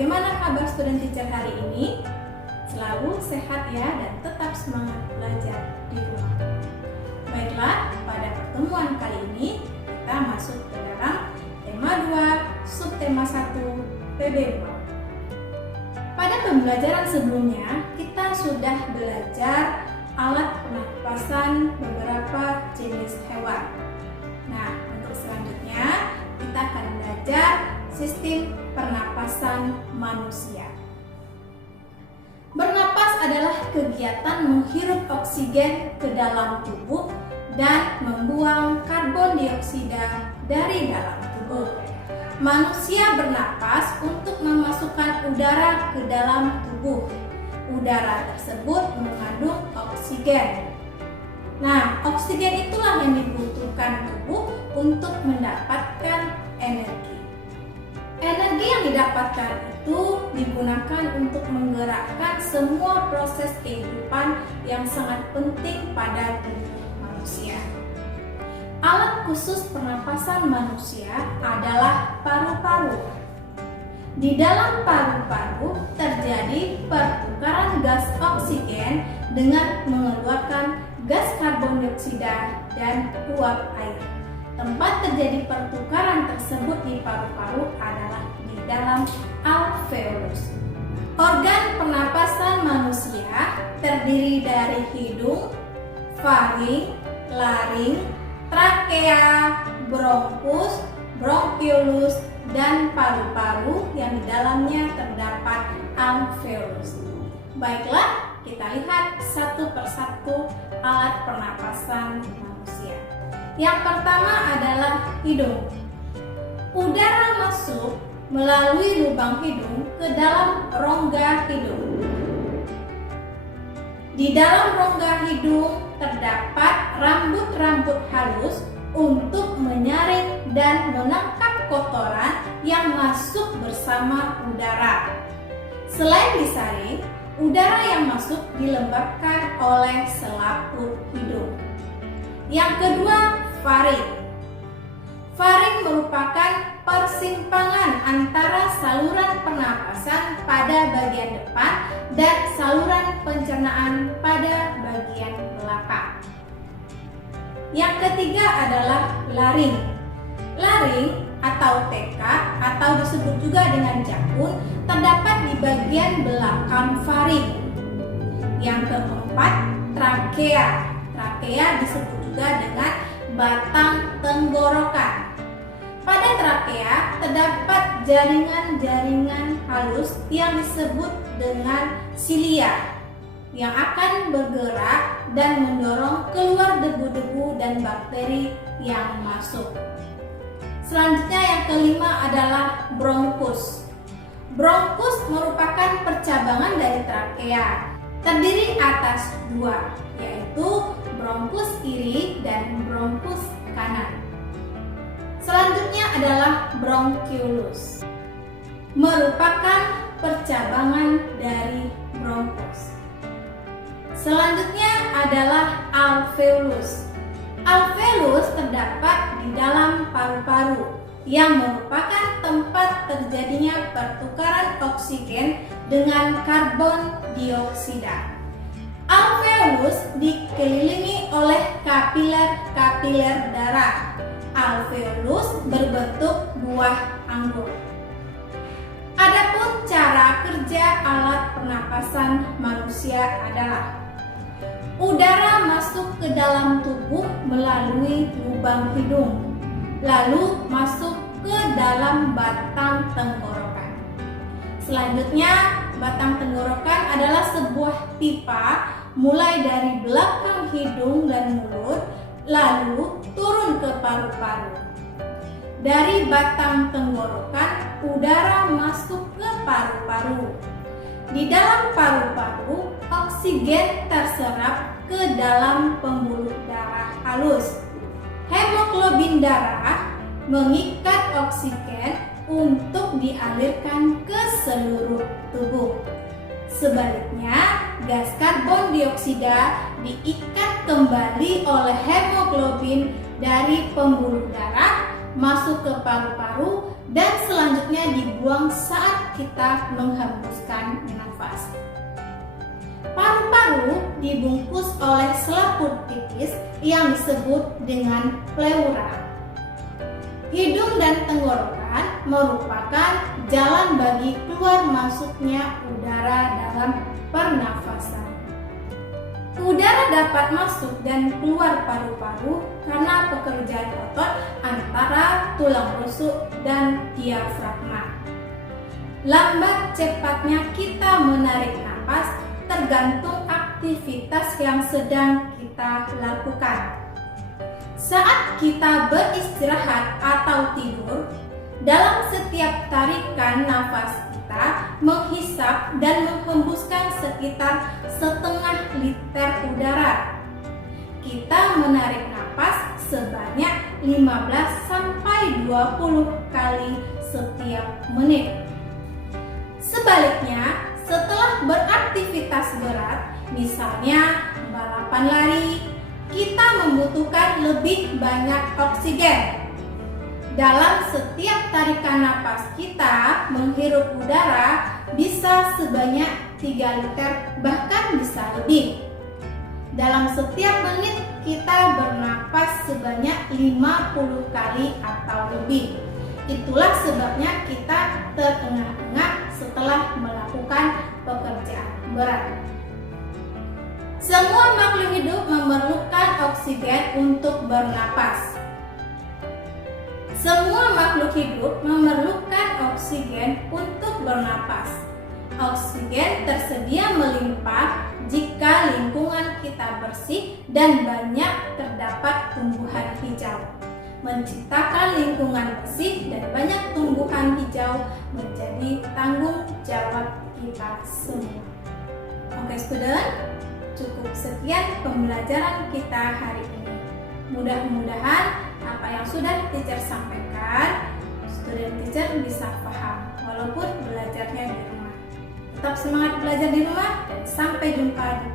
Bagaimana kabar student teacher hari ini? Selalu sehat ya dan tetap semangat belajar di rumah. Baiklah, pada pertemuan kali ini kita masuk ke dalam tema 2, subtema 1, PB2. Pada pembelajaran sebelumnya, kita sudah belajar alat pernapasan beberapa jenis hewan. Nah, untuk selanjutnya kita akan belajar sistem pernapasan manusia. Bernapas adalah kegiatan menghirup oksigen ke dalam tubuh dan membuang karbon dioksida dari dalam tubuh. Manusia bernapas untuk memasukkan udara ke dalam tubuh. Udara tersebut mengandung oksigen. Nah, oksigen itulah yang dibutuhkan tubuh untuk mendapatkan energi. Energi yang didapatkan itu digunakan untuk menggerakkan semua proses kehidupan yang sangat penting pada tubuh manusia. Alat khusus pernapasan manusia adalah paru-paru. Di dalam paru-paru terjadi pertukaran gas oksigen dengan mengeluarkan gas karbon dioksida dan uap air. Tempat terjadi pertukaran tersebut di paru-paru adalah di dalam alveolus. Organ pernapasan manusia terdiri dari hidung, faring, laring, trakea, bronkus, bronkiolus, dan paru-paru yang di dalamnya terdapat alveolus. Baiklah, kita lihat satu persatu alat pernapasan manusia. Yang pertama adalah hidung. Udara masuk melalui lubang hidung ke dalam rongga hidung. Di dalam rongga hidung terdapat rambut-rambut halus untuk menyaring dan menangkap kotoran yang masuk bersama udara. Selain disaring, udara yang masuk dilembabkan oleh selaput hidung. Yang kedua, faring. Faring merupakan persimpangan antara saluran pernapasan pada bagian depan dan saluran pencernaan pada bagian belakang. Yang ketiga adalah laring. Laring atau TK atau disebut juga dengan jakun terdapat di bagian belakang faring. Yang keempat, trakea. Trakea disebut juga dengan batang tenggorokan. Pada trakea terdapat jaringan-jaringan halus yang disebut dengan silia yang akan bergerak dan mendorong keluar debu-debu dan bakteri yang masuk. Selanjutnya yang kelima adalah bronkus. Bronkus merupakan percabangan dari trakea, terdiri atas dua, yaitu bronkus kiri dan bronkus kanan. Selanjutnya adalah bronkiolus, merupakan percabangan dari bronkus. Selanjutnya adalah alveolus. Alveolus terdapat di dalam paru-paru yang merupakan tempat terjadinya pertukaran oksigen dengan karbon dioksida. Alveolus dikelilingi oleh kapiler-kapiler darah. Alveolus berbentuk buah anggur. Adapun cara kerja alat pernapasan manusia adalah udara masuk ke dalam tubuh melalui lubang hidung, lalu masuk ke dalam batang tenggorokan. Selanjutnya, batang tenggorokan adalah sebuah pipa mulai dari belakang hidung dan mulut, lalu turun ke paru-paru. Dari batang tenggorokan, udara masuk ke paru-paru. Di dalam paru-paru, oksigen terserap ke dalam pembuluh darah halus. Hemoglobin darah mengikat oksigen untuk dialirkan ke seluruh tubuh. Sebaliknya, gas karbon dioksida diikat kembali oleh hemoglobin dari pembuluh darah masuk ke paru-paru dan selanjutnya dibuang saat kita menghembuskan nafas. Paru-paru dibungkus oleh selaput tipis yang disebut dengan pleura. Hidung dan tenggorokan merupakan jalan bagi keluar masuknya udara dalam pernafasan. Udara dapat masuk dan keluar paru-paru karena pekerjaan otot antara tulang rusuk dan diafragma. Lambat cepatnya kita menarik napas tergantung aktivitas yang sedang kita lakukan. Saat kita beristirahat atau tidur, dalam setiap tarikan nafas kita menghisap dan menghembuskan sekitar setengah liter udara. Kita menarik napas sebanyak 15-20 kali setiap menit. Sebaliknya, setelah beraktivitas berat, misalnya balapan lari, kita membutuhkan lebih banyak oksigen. Dalam setiap tarikan napas kita menghirup udara bisa sebanyak 3 liter, bahkan bisa lebih. Dalam setiap menit kita bernapas sebanyak 50 kali atau lebih. Itulah sebabnya kita terengah-engah setelah melakukan pekerjaan berat. Semua makhluk hidup memerlukan oksigen untuk bernapas. Semua makhluk hidup memerlukan oksigen untuk bernapas. Oksigen tersedia melimpah jika lingkungan kita bersih dan banyak terdapat tumbuhan hijau. Menciptakan lingkungan bersih dan banyak tumbuhan hijau menjadi tanggung jawab kita semua. Oke student, cukup sekian pembelajaran kita hari ini. Mudah-mudahan apa yang sudah teacher sampaikan, student teacher bisa paham walaupun belajarnya di rumah. Tetap semangat belajar di rumah dan sampai jumpa di